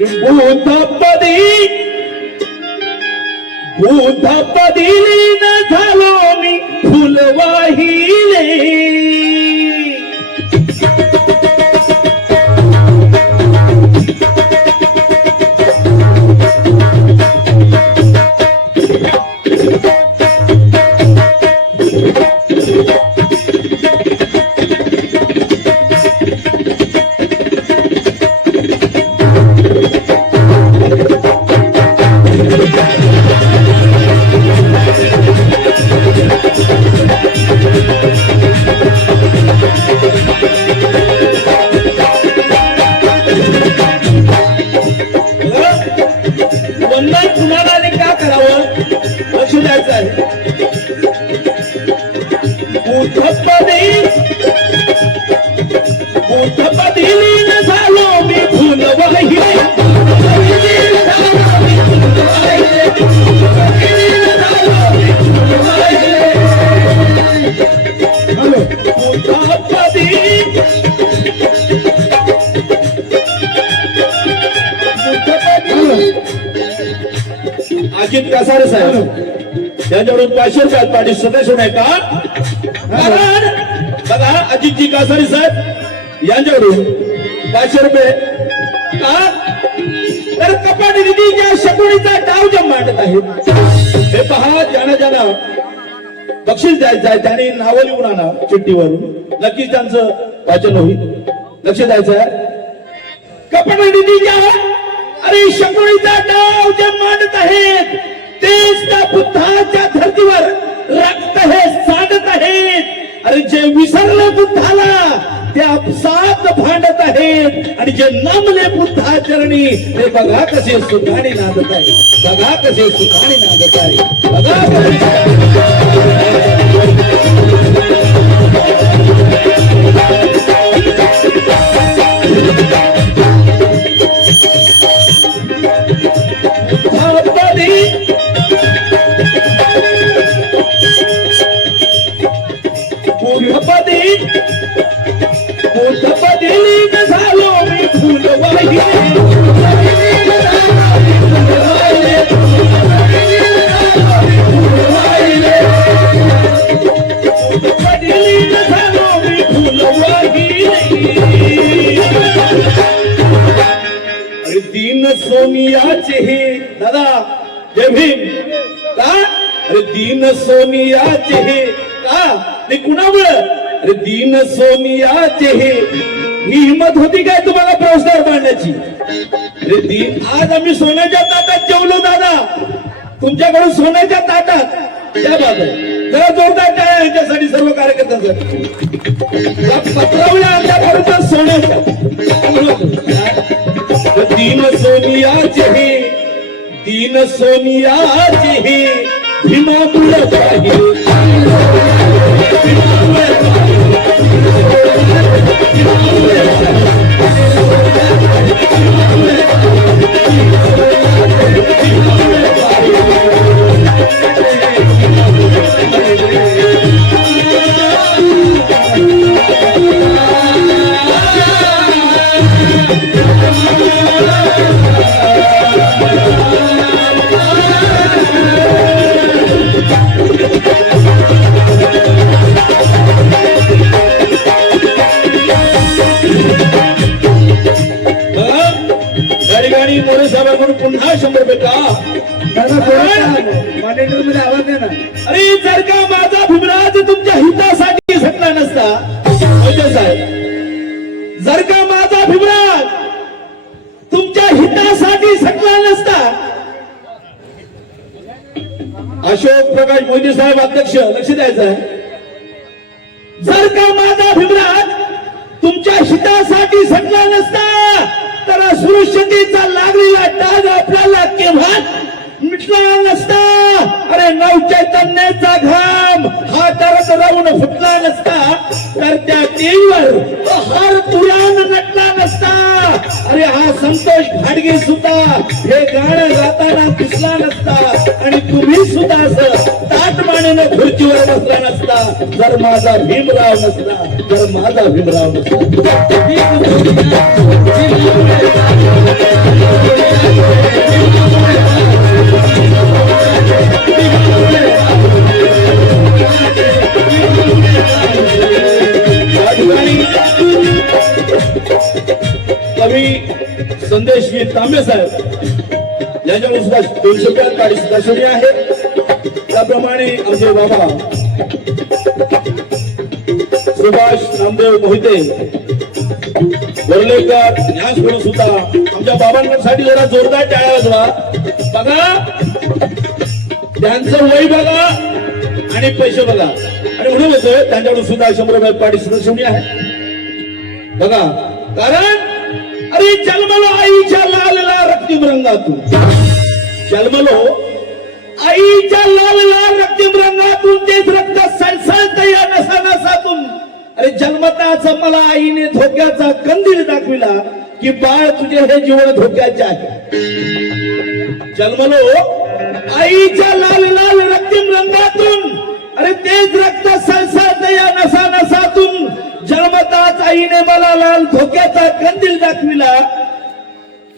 भूतपदी लीन झालो मी फुलवाहिले. वंदन कुणाला आणि का करावं लक्ष द्यायचं आहे. भूतपदी लीन झालो मी फुलवाहिले. अजित कासारे साहेब त्यांच्याकडून 500 रुपयात पाठी सदस्य नाही का. बघा अजितजी कासारे साहेब यांच्याकडून 500 रुपये का तर कपाट निधीच्या शकुनीचा डाव जे मांडत आहेत हे पहा. ज्यांना बक्षीस द्यायचं आहे त्यांनी नावं लिहून आणा चिठ्ठीवरून. नक्कीच त्यांचं वाचन होईल. लक्ष द्यायचं आहे. कपाट निधीच्या अरे शकुनीचा डाव जे मांडत आहेत तेच त्या बुद्धाच्या धर्तीवर रक्त हे सांडत आहेत. अरे जे विसरले बुद्धाला ते आपसात भांडत आहेत आणि जे नमले बुद्धाचरणी ते बघा कसे सुखाने नांदत आहे. बघा कसे सुखाने नांदत आहे. बघा भूतपदी लीन झालो मी फुलवाहिले. भूतपदी लीन झालो मी फुलवाहिले. अरे दीन सोनियाचे हे दादा जय भीम का. अरे दीन सोनियाचे हे का ते कुणामुळे. अरे दीन सोनियाचे हे ही हिंमत होती काय तुम्हाला प्रस्ताव मांडण्याची. अरे आज आम्ही सोन्याच्या ताटात जेवलो दादा. तुमच्याकडून सोन्याच्या ताटात त्या बाबत जरा जोरदार काय यांच्यासाठी सर्व कार्यकर्त्यांसाठी पत्रावल्या आतापर्यंत सोन्याच्या. दीन सोनियाचे हे दीन सोनियाचे हे भीमामुळे पाहिले. मोरे साहेबांकडून पुन्हा 100 रुपये का मध्ये आवाज दे ना. अरे जर का माझा भीमराज तुमच्या हितासाठी झटला नसता साहेब, जर का माझा भीमराज तुमच्या हितासाठी झटला नसता. अशोक प्रकाश मोदी साहेब अध्यक्ष लक्ष द्यायचं आहे. जर का माझा भीमराज तुमच्या हितासाठी झटला नसता तर सुरक्षितेचा लागलेला डाग आपल्याला केव्हा मिटला नसता. अरे नव चैतन्याचा घाम हा तरत राहून फुटला नसता तर त्या देवीवर हार तुरान नटला नसता. अरे अरे हा संतोष घाटगे सुद्धा हे गाणं गाताना दिसला नसता आणि तुम्ही सुद्धा असं ताटमानेनं खुर्चीवर बसला नसता जर माझा भीमराव नसता, जर माझा भीमराव नसता. कवी संदेशवीर तांबे साहेब यांच्याकडून सुद्धा 200 रुपयात काळी सुद्धा आहे. त्याप्रमाणे आमचे बाबा सुभाष नामदेव मोहिते वर्लेकर यांच्याकडून सुद्धा आमच्या बाबांसाठी जरा जोरदार टाळ्या वाजवा. बघा त्यांचं वय बघा आणि पैसे बघा आणि म्हणून होतोय त्यांच्याकडून सुद्धा 100 रुपयात काळी सुद्धा आहे. बघा कारण अरे जन्मलो आईच्या लाल रक्तिम रंगातून, जन्मलो आईच्या लाल रक्तिम रंगातून तेच रक्त सळसळत या नसानसातून. अरे जन्मताच मला आईने धोक्याचा कंदील दाखविला की बाळ तुझे हे जीवन धोक्याचे आहे. जन्मलो आईच्या लाल रक्तिम रंगातून, अरे तेच रक्त सळसळत या नसानसातून. जन्मताच आईने मला लाल धोक्याचा कंदील दाखविला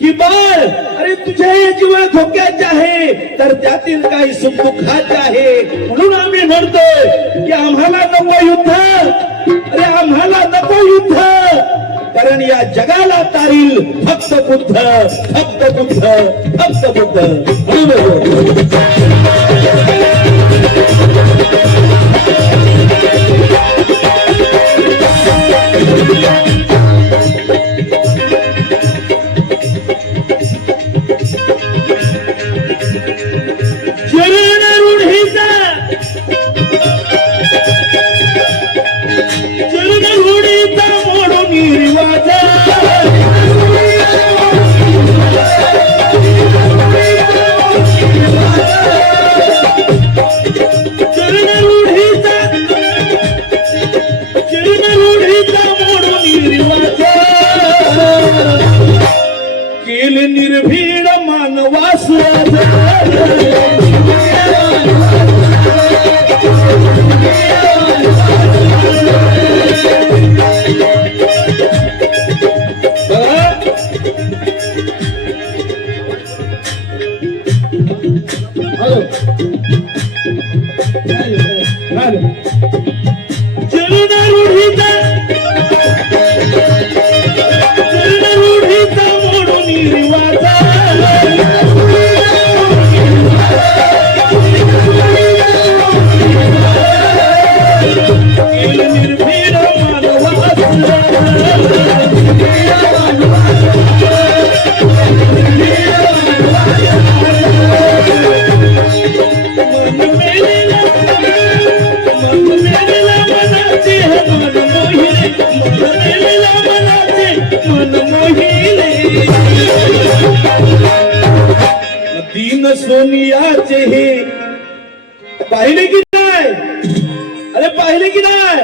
की बाळ अरे तुझे हे जीवन धोक्याचे आहे तर त्यातील काही सुख दुःखाचे आहे. म्हणून आम्ही म्हणतोय की आम्हाला नको युद्ध, अरे आम्हाला नको युद्ध, कारण या जगाला तारील फक्त बुद्ध, फक्त बुद्ध, फक्त बुद्ध. निर्भीड मानवास दीन सोनियाचे हे पाहिले की नाही, अरे पाहिले की नाही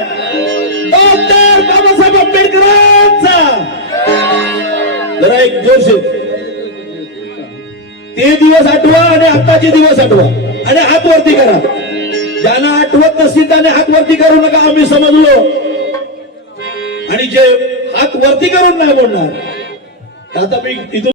डॉक्टर बाबासाहेब आंबेडकरांचा. जरा एक जोश ते दिवस आठवा आणि आताचे दिवस आठवा आणि हात वरती करा. ज्यांना आठवत नसतील त्याने हात वरती करू नका, आम्ही समजलो. आणि जे हात वरती करून नाही बोलणार आता मी इथून